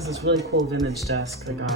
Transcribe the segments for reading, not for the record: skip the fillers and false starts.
is this really cool vintage desk I got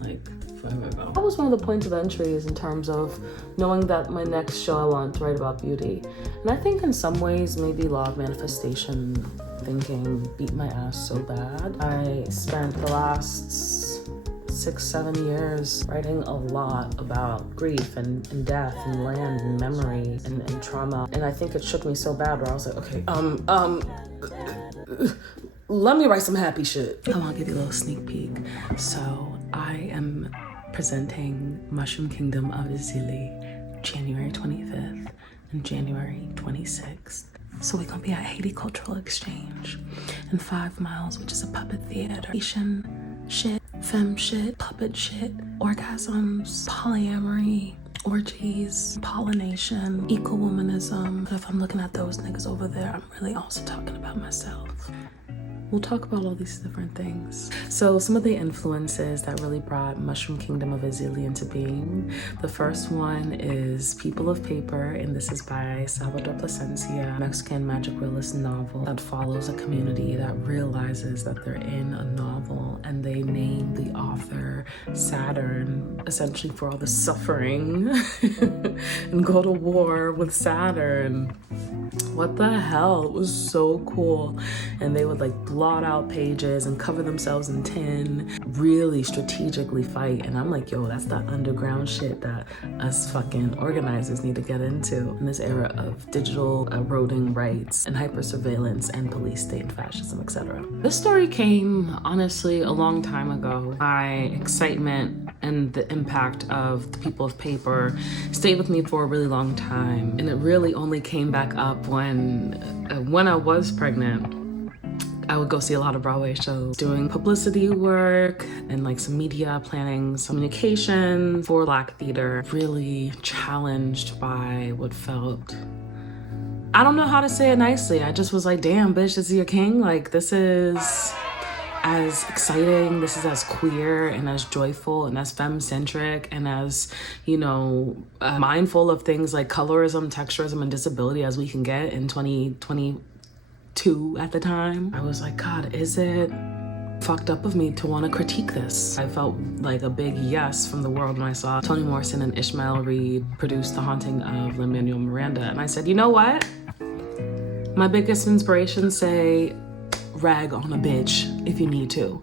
like forever ago. That was one of the points of entries in terms of knowing that my next show I want to write about beauty. And I think in some ways maybe law of manifestation thinking beat my ass so bad. I spent the last 6-7 years writing a lot about grief and death and land and memory and trauma. And I think it shook me so bad where I was like, okay, let me write some happy shit. I want to give you a little sneak peek. So I am presenting Mushroom Kingdom of EZILI January 25th and January 26th. So we're gonna be at Haiti Cultural Exchange in 5 Miles, which is a puppet theater. Asian shit, femme shit, puppet shit, orgasms, polyamory, orgies, pollination, eco-womanism. But if I'm looking at those niggas over there, I'm really also talking about myself. We'll talk about all these different things. So some of the influences that really brought Mushroom Kingdom of EZILI into being. The first one is People of Paper, and this is by Salvador Plasencia, Mexican magic realist novel that follows a community that realizes that they're in a novel and they name the author Saturn, essentially for all the suffering and go to war with Saturn. What the hell? It was so cool. And they would like blot out pages and cover themselves in tin, really strategically fight. And I'm like, yo, that's the underground shit that us fucking organizers need to get into in this era of digital eroding rights and hyper-surveillance and police state fascism, etc. This story came, honestly, a long time ago. My excitement and the impact of the People of Paper stayed with me for a really long time. And it really only came back up when I was pregnant. I would go see a lot of Broadway shows, doing publicity work and like some media planning, some communication for Black theater. Really challenged by what felt, I don't know how to say it nicely. I just was like, damn, bitch, this is your king. Like, this is as exciting, this is as queer and as joyful and as femme-centric and as, you know, mindful of things like colorism, texturism, and disability as we can get in 2022 at the time. I was like, God, is it fucked up of me to want to critique this? I felt like a big yes from the world when I saw Toni Morrison and Ishmael Reed produce The Haunting of Lin-Manuel Miranda. And I said, you know what? My biggest inspirations say, rag on a bitch if you need to.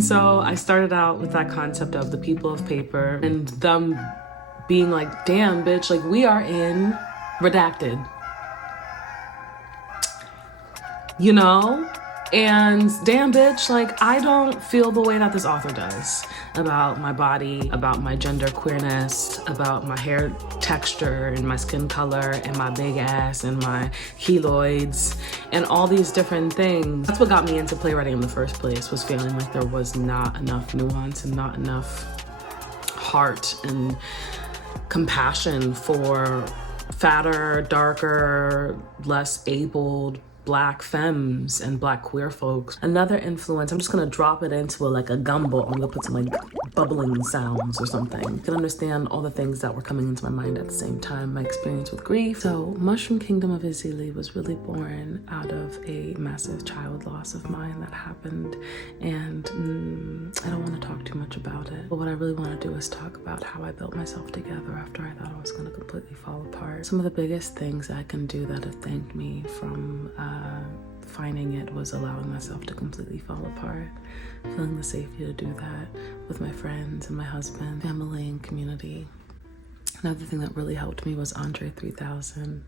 So I started out with that concept of the People of Paper and them being like, damn, bitch, like we are in redacted. You know? And damn, bitch, like I don't feel the way that this author does about my body, about my gender queerness, about my hair texture and my skin color and my big ass and my keloids and all these different things. That's what got me into playwriting in the first place, was feeling like there was not enough nuance and not enough heart and compassion for fatter, darker, less abled Black femmes and Black queer folks. Another influence, I'm just gonna drop it into like a gumbo. I'm gonna put some like bubbling sounds or something. You can understand all the things that were coming into my mind at the same time, my experience with grief. So Mushroom Kingdom of EZILI was really born out of a massive child loss of mine that happened. And I don't wanna talk too much about it, but what I really wanna do is talk about how I built myself together after I thought I was gonna completely fall apart. Some of the biggest things I can do that have thanked me from finding it was allowing myself to completely fall apart, feeling the safety to do that with my friends and my husband, family, and community. Another thing that really helped me was Andre 3000.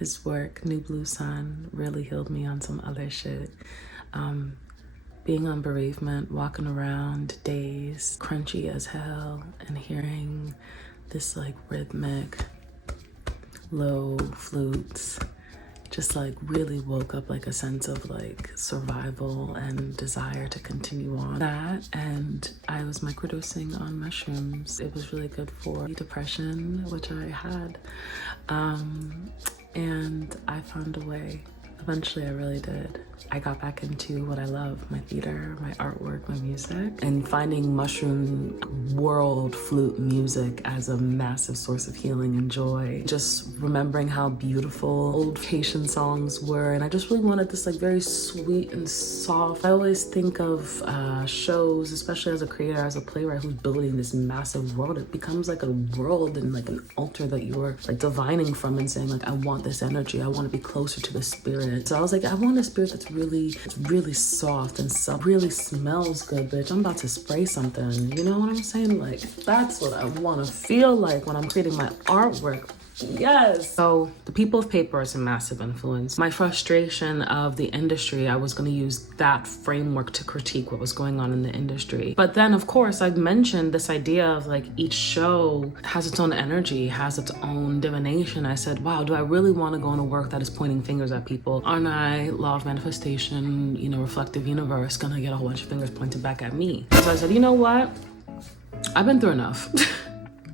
His work, New Blue Sun, really healed me on some other shit. Being on bereavement, walking around days, crunchy as hell, and hearing this like rhythmic, low flutes, just like really woke up like a sense of like survival and desire to continue on that. And I was microdosing on mushrooms. It was really good for depression, which I had. And I found a way. Eventually I really did. I got back into what I love, my theater, my artwork, my music, and finding mushroom world flute music as a massive source of healing and joy. Just remembering how beautiful old Haitian songs were, and I just really wanted this like very sweet and soft. I always think of shows, especially as a creator, as a playwright who's building this massive world. It becomes like a world and like an altar that you are like divining from and saying like, I want this energy. I want to be closer to the spirit. So I was like, I want a spirit that's really soft and really smells good, bitch. I'm about to spray something. You know what I'm saying? Like, that's what I want to feel like when I'm creating my artwork. Yes. So the people of paper is a massive influence. My frustration of the industry, I was going to use that framework to critique what was going on in the industry. But then of course I mentioned this idea of like each show has its own energy, has its own divination. I said, wow, do I really want to go into work that is pointing fingers at people? Aren't I, law of manifestation, you know, reflective universe, gonna get a whole bunch of fingers pointed back at me? So I said, you know what? I've been through enough.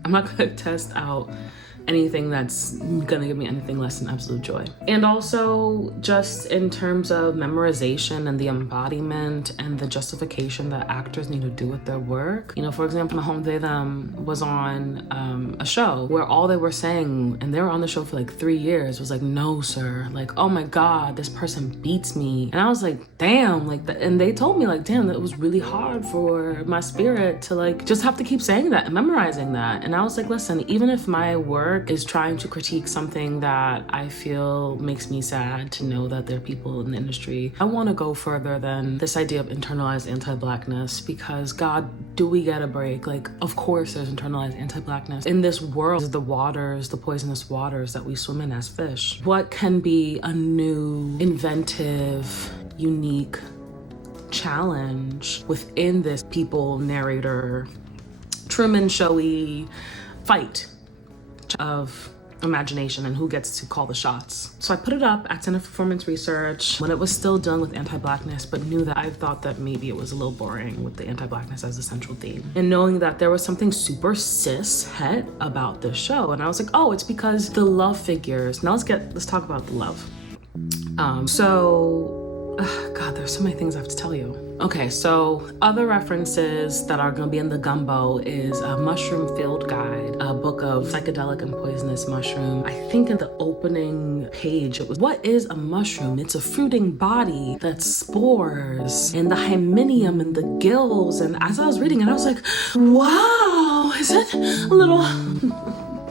I'm not gonna test out anything that's gonna give me anything less than absolute joy. And also just in terms of memorization and the embodiment and the justification that actors need to do with their work. You know, for example, my home they them was on a show where all they were saying, and they were on the show for like 3 years, was like, no sir, like, oh my God, this person beats me. And I was like, damn, like that. And they told me like, damn, that it was really hard for my spirit to like just have to keep saying that and memorizing that. And I was like, listen, even if my work is trying to critique something that I feel makes me sad to know that there are people in the industry, I want to go further than this idea of internalized anti-Blackness, because God, do we get a break? Like, of course there's internalized anti-Blackness. In this world, the waters, the poisonous waters that we swim in as fish. What can be a new, inventive, unique challenge within this people, narrator, Truman Showy fight of imagination and who gets to call the shots? So I put it up at Center for Performance Research when it was still dealing with anti-Blackness, but knew that I thought that maybe it was a little boring with the anti-Blackness as a central theme. And knowing that there was something super cis-het about this show. And I was like, oh, it's because the love figures. Now let's talk about the love. God, there's so many things I have to tell you. Okay, so other references that are gonna be in the gumbo is a Mushroom Field Guide, a book of psychedelic and poisonous mushroom. I think in the opening page, it was, what is a mushroom? It's a fruiting body that's spores and the hymenium and the gills. And as I was reading it, I was like, wow, is it a little...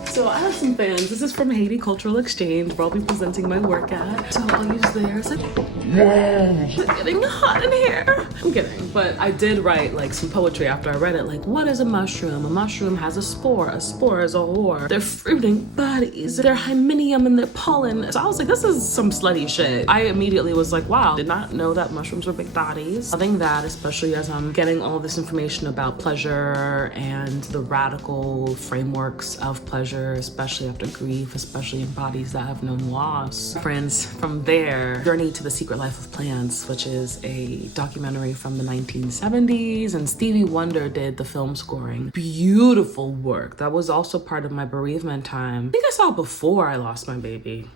So I have some fans. This is from Haiti Cultural Exchange, where I'll be presenting my work at. So I'll use theirs. It's getting hot in here. I'm kidding, but I did write like some poetry after I read it. Like, what is a mushroom? A mushroom has a spore. A spore is a whore. They're fruiting bodies. They're hymenium and their pollen. So I was like, this is some slutty shit. I immediately was like, wow, did not know that mushrooms were big thotties. Loving that, especially as I'm getting all this information about pleasure and the radical frameworks of pleasure, especially after grief, especially in bodies that have known loss. Friends, from there, Journey to the Secret Life of Plants, which is a documentary from the 1970s, and Stevie Wonder did the film scoring. Beautiful work. That was also part of my bereavement time. I think I saw it before I lost my baby.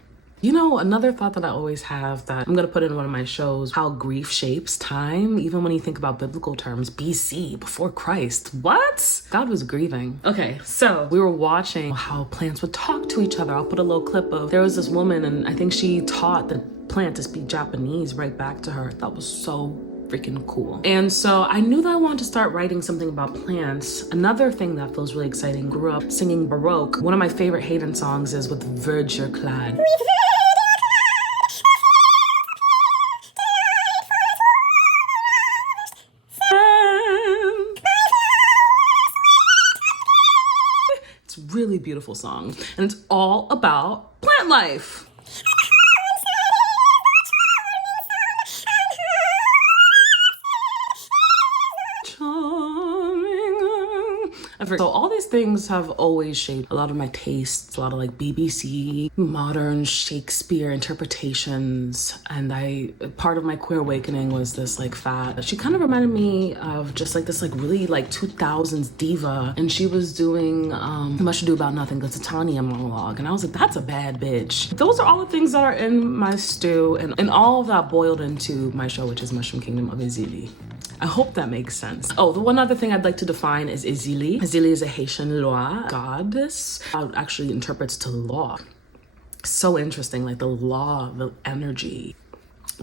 You know, another thought that I always have that I'm gonna put in one of my shows, how grief shapes time, even when you think about biblical terms, BC, before Christ. What? God was grieving. Okay, so we were watching how plants would talk to each other. I'll put a little clip of, there was this woman and I think she taught the plant to speak Japanese right back to her. That was so freaking cool. And so I knew that I wanted to start writing something about plants. Another thing that feels really exciting, grew up singing Baroque. One of my favorite Haydn songs is with Verdure Clad. Really beautiful song, and it's all about plant life. I So all these things have always shaped a lot of my tastes, a lot of like BBC, modern Shakespeare interpretations. And part of my queer awakening was this like fat. She kind of reminded me of just like this like really like 2000s diva. And she was doing Much Ado About Nothing, the Titania monologue. And I was like, that's a bad bitch. Those are all the things that are in my stew. And all of that boiled into my show, which is Mushroom Kingdom of EZILI. I hope that makes sense. Oh, the one other thing I'd like to define is EZILI. EZILI is a Haitian law goddess. It actually interprets to law. So interesting, like the law, the energy,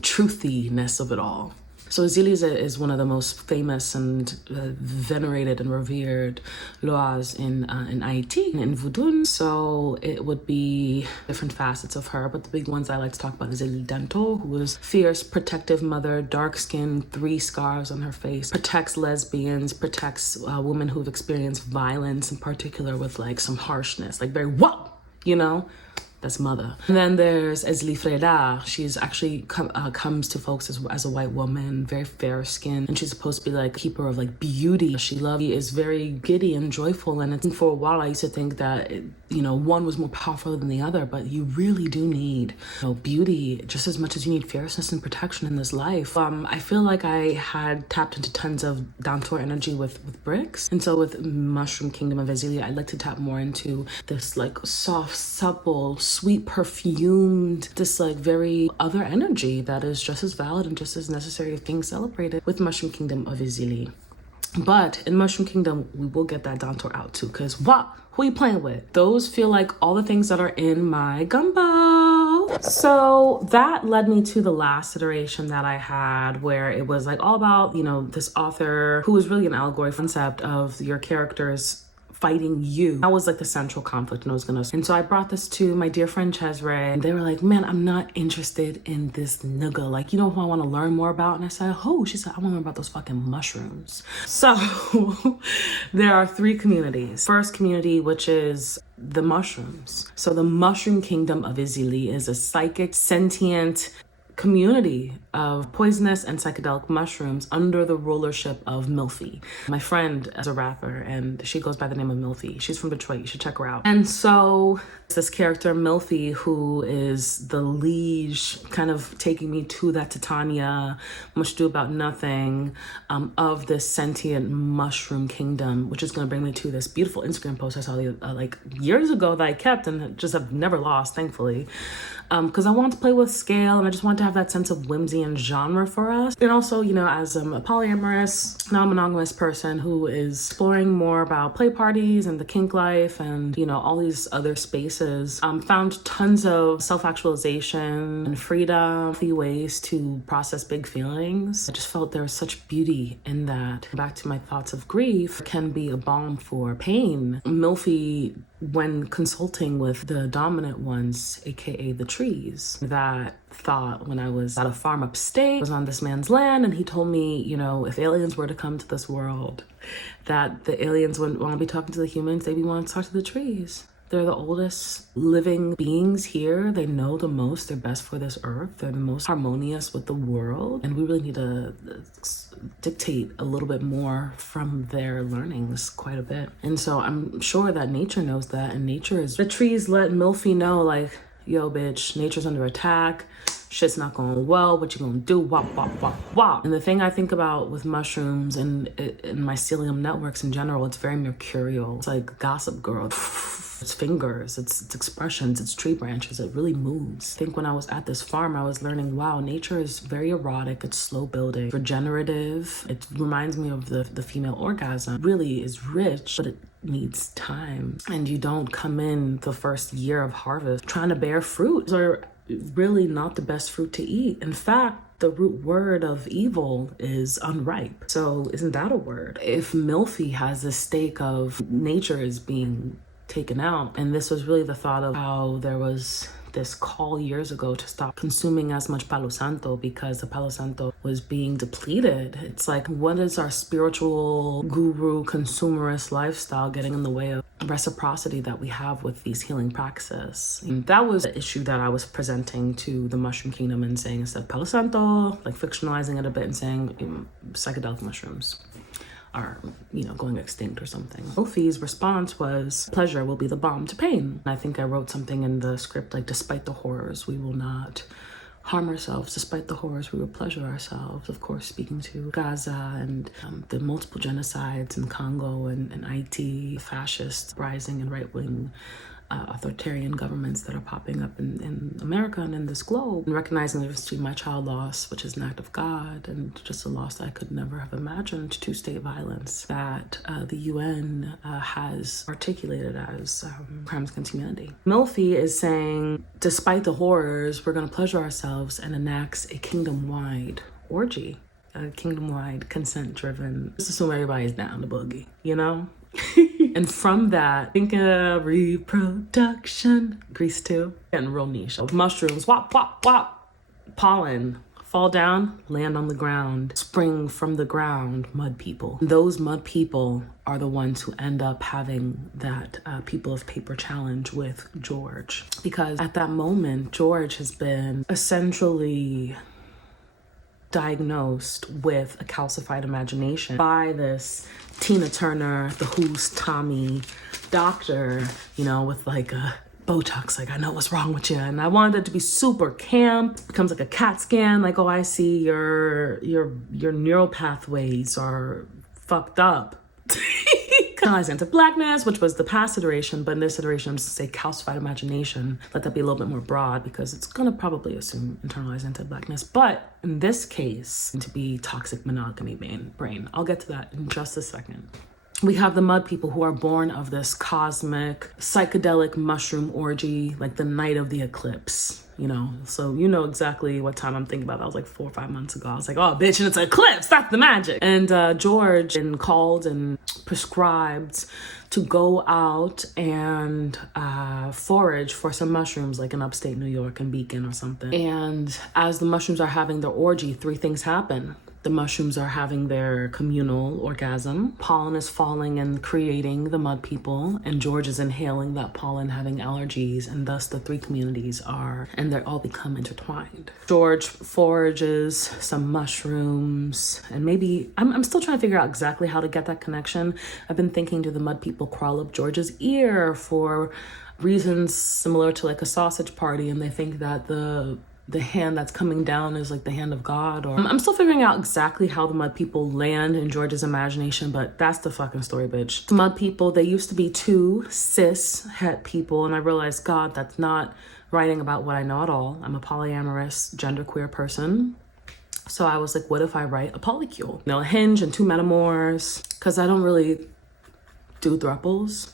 truthiness of it all. So EZILI is one of the most famous and venerated and revered loas in Haiti, in Voodoo. So it would be different facets of her, but the big ones I like to talk about is EZILI Danto, who is fierce, protective mother, dark skin, 3 scars on her face, protects lesbians, protects women who've experienced violence, in particular with like some harshness, like very whoa, you know? That's mother. And then there's EZILI Freda. She's actually comes to folks as a white woman, very fair skin, and she's supposed to be like keeper of like beauty. She is very giddy and joyful, and for a while I used to think that one was more powerful than the other, but you really do need beauty just as much as you need fierceness and protection in this life. I feel like I had tapped into tons of Dantor energy with bricks, and so with Mushroom Kingdom of EZILI, I'd like to tap more into this like soft, supple, sweet, perfumed, this like very other energy that is just as valid and just as necessary of being celebrated with Mushroom Kingdom of EZILI. But in Mushroom Kingdom, we will get that Dantor out too, because what? Who are you playing with? Those feel like all the things that are in my gumbo. So that led me to the last iteration that I had, where it was like all about, this author who was really an allegory concept of your characters fighting you. That was like the central conflict, and so I brought this to my dear friend Cesare, and they were like, man, I'm not interested in this nigga. Like, you know who I want to learn more about? And I said, who? She said, I want to learn about those fucking mushrooms. So there are 3 communities. First community, which is the mushrooms. So the Mushroom Kingdom of EZILI is a psychic, sentient community of poisonous and psychedelic mushrooms under the rulership of Milfy. My friend is a rapper, and she goes by the name of Milfy. She's from Detroit. You should check her out. And so this character Milfy, who is the liege, kind of taking me to that Titania, Much Ado About Nothing, of this sentient mushroom kingdom, which is going to bring me to this beautiful Instagram post I saw like years ago that I kept and just have never lost, thankfully. Because I want to play with scale, and I just want to have that sense of whimsy and genre for us. And also, as a polyamorous, non-monogamous person who is exploring more about play parties and the kink life and, all these other spaces, found tons of self-actualization and freedom, the ways to process big feelings. I just felt there was such beauty in that. Back to my thoughts of grief, can be a balm for pain. Milfy, when consulting with the dominant ones, aka the trees, that thought when I was at a farm upstate, I was on this man's land, and he told me, if aliens were to come to this world, that the aliens wouldn't want to be talking to the humans, they'd be wanting to talk to the trees. They're the oldest living beings here. They know the most. They're best for this earth. They're the most harmonious with the world. And we really need to dictate a little bit more from their learnings quite a bit. And so I'm sure that nature knows that. And the trees let Milfy know, like, yo, bitch, nature's under attack. Shit's not going well. What you gonna do? Wop, wop, wop, wop. And the thing I think about with mushrooms and mycelium networks in general, it's very mercurial. It's like Gossip Girl. It's fingers, it's expressions, it's tree branches. It really moves. I think when I was at this farm, I was learning, wow, nature is very erotic. It's slow building, regenerative. It reminds me of the female orgasm. It really is rich, but it needs time. And you don't come in the first year of harvest trying to bear fruit. Those are really not the best fruit to eat. In fact, the root word of evil is unripe. So isn't that a word? If Milfy has this stake of nature is being taken out, and this was really the thought of how there was this call years ago to stop consuming as much Palo Santo because the Palo Santo was being depleted. It's like, what is our spiritual guru consumerist lifestyle getting in the way of reciprocity that we have with these healing practices? And that was the issue that I was presenting to the Mushroom Kingdom and saying, instead of Palo Santo, like fictionalizing it a bit and saying psychedelic mushrooms. are, you know, going extinct or something. Sophie's response was, pleasure will be the balm to pain. I think I wrote something in the script like, despite the horrors, we will not harm ourselves. Despite the horrors, we will pleasure ourselves. Of course, speaking to Gaza and the multiple genocides in Congo and Haiti, fascist rising and right-wing authoritarian governments that are popping up in America and in this globe, and recognizing the difference between my child loss, which is an act of God, and just a loss that I could never have imagined, to state violence that the UN has articulated as crimes against humanity. Milfy is saying, despite the horrors, we're going to pleasure ourselves, and enacts a kingdom-wide orgy, a kingdom-wide consent-driven, just assume everybody's down to boogie, you know? And from that, think of reproduction, Grease 2, getting real niche. Mushrooms, wop, wop, wop, pollen, fall down, land on the ground, spring from the ground, mud people. Those mud people are the ones who end up having that People of Paper challenge with George. Because at that moment, George has been essentially diagnosed with a calcified imagination by this Tina Turner, the Who's Tommy doctor, you know, with like a Botox, like, I know what's wrong with you. And I wanted it to be super camp. Becomes like a CAT scan, like, oh, I see your neural pathways are fucked up. Internalized anti-Blackness, which was the past iteration, but in this iteration, I'm just gonna say calcified imagination. Let that be a little bit more broad, because it's gonna probably assume internalized anti-Blackness. But in this case, to be toxic monogamy brain. I'll get to that in just a second. We have the mud people who are born of this cosmic psychedelic mushroom orgy, like the night of the eclipse, you know? So you know exactly what time I'm thinking about. That was like 4 or 5 months ago. I was like, oh, bitch, and it's an eclipse. That's the magic. And George been called and prescribed to go out and forage for some mushrooms, like in upstate New York and Beacon or something. And as the mushrooms are having their orgy, 3 things happen. The mushrooms are having their communal orgasm. Pollen is falling and creating the mud people, and George is inhaling that pollen, having allergies, and thus the 3 communities are, and they all become intertwined. George forages some mushrooms, and maybe, I'm still trying to figure out exactly how to get that connection. I've been thinking, do the mud people crawl up George's ear for reasons similar to like a sausage party, and they think that the hand that's coming down is like the hand of God? Or I'm still figuring out exactly how the mud people land in George's imagination, but that's the fucking story, bitch. The mud people, they used to be 2 cis het people, and I realized, God, that's not writing about what I know at all. I'm a polyamorous, genderqueer person. So I was like, what if I write a polycule? You know, a hinge and 2 metamors, because I don't really do thruples.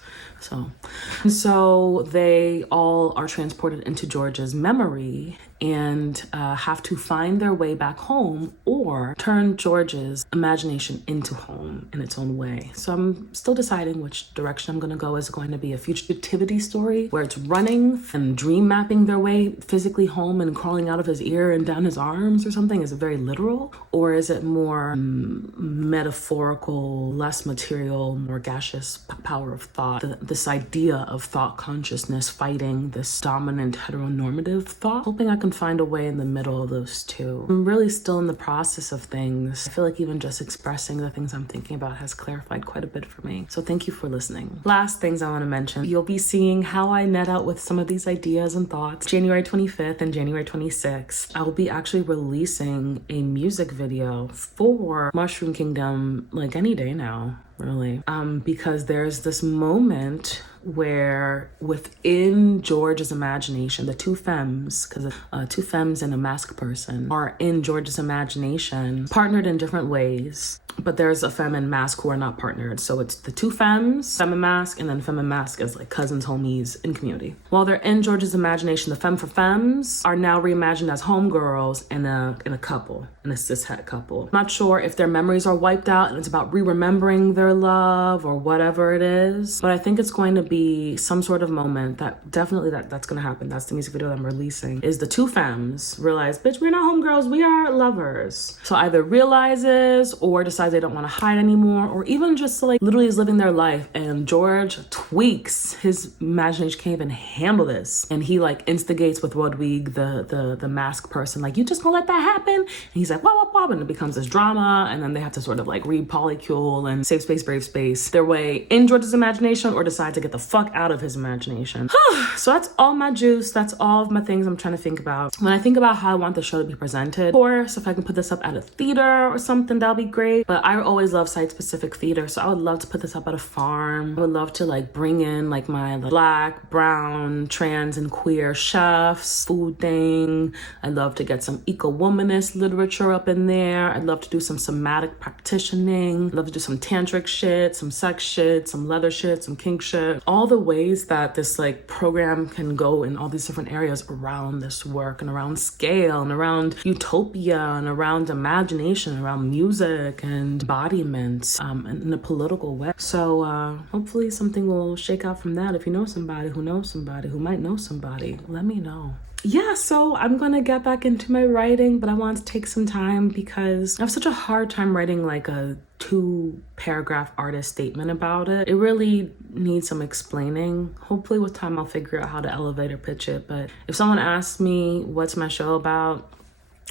So they all are transported into George's memory and have to find their way back home, or turn George's imagination into home in its own way. So I'm still deciding which direction I'm going to go. Is it going to be a fugitivity story where it's running and dream mapping their way physically home and crawling out of his ear and down his arms or something? Is it very literal? Or is it more metaphorical, less material, more gaseous power of thought? This idea of thought consciousness fighting this dominant heteronormative thought. Hoping I can find a way in the middle of those 2. I'm really still in the process of things. I feel like even just expressing the things I'm thinking about has clarified quite a bit for me. So thank you for listening. Last things I want to mention. You'll be seeing how I net out with some of these ideas and thoughts. January 25th and January 26th, I will be actually releasing a music video for Mushroom Kingdom like any day now, really. Because there's this moment where within George's imagination, the 2 femmes, because 2 femmes and a masked person are in George's imagination, partnered in different ways, but there's a femme and mask who are not partnered. So it's the 2 femmes, femme and mask, and then femme and mask is like cousins, homies in community. While they're in George's imagination, the femme for femmes are now reimagined as homegirls in a couple, in a cishet couple. Not sure if their memories are wiped out and it's about re-remembering their love or whatever it is, but I think it's going to be some sort of moment that definitely that's gonna happen. That's the music video that I'm releasing, is the two femmes realize, bitch, we're not homegirls, we are lovers. So either realizes or decides they don't want to hide anymore, or even just like literally is living their life, and George tweaks his imagination, can't even handle this, and he like instigates with Rodrigue, the mask person, like, you just gonna let that happen? And he's like, wah, wah, wah, and it becomes this drama, and then they have to sort of like read polycule and save space, brave space their way in George's imagination, or decide to get the fuck out of his imagination. So that's all my juice. That's all of my things I'm trying to think about. When I think about how I want the show to be presented, of course, if I can put this up at a theater or something, that'll be great. But I always love site-specific theater, so I would love to put this up at a farm. I would love to like bring in like my Black, brown, trans, and queer chefs, food thing. I'd love to get some eco-womanist literature up in there. I'd love to do some somatic practitioning. I'd love to do some tantric shit, some sex shit, some leather shit, some kink shit. All the ways that this like program can go in all these different areas around this work, and around scale, and around utopia, and around imagination, around music and embodiment, in a political way. So hopefully something will shake out from that. If you know somebody who knows somebody who might know somebody, let me know. Yeah, so I'm gonna get back into my writing, but I want to take some time because I have such a hard time writing like a 2-paragraph artist statement about it. It really needs some explaining. Hopefully with time I'll figure out how to elevator pitch it, but if someone asks me what's my show about,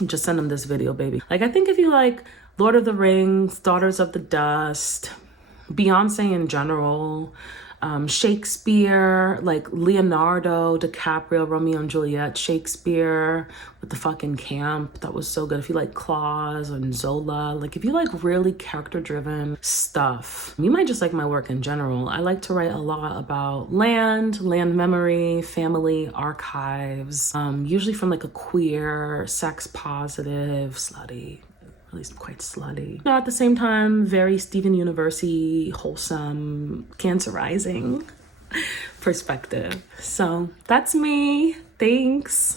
just send them this video, baby. Like, I think if you like Lord of the Rings, Daughters of the Dust, Beyonce in general, Shakespeare, like Leonardo DiCaprio, Romeo and Juliet, Shakespeare with the fucking camp, that was so good. If you like Claus and Zola, like if you like really character driven stuff, you might just like my work in general. I like to write a lot about land memory, family, archives, usually from like a queer, sex positive, slutty, at least quite slutty. No, at the same time, very Steven Universe-y, wholesome, cancerizing perspective. So that's me. Thanks.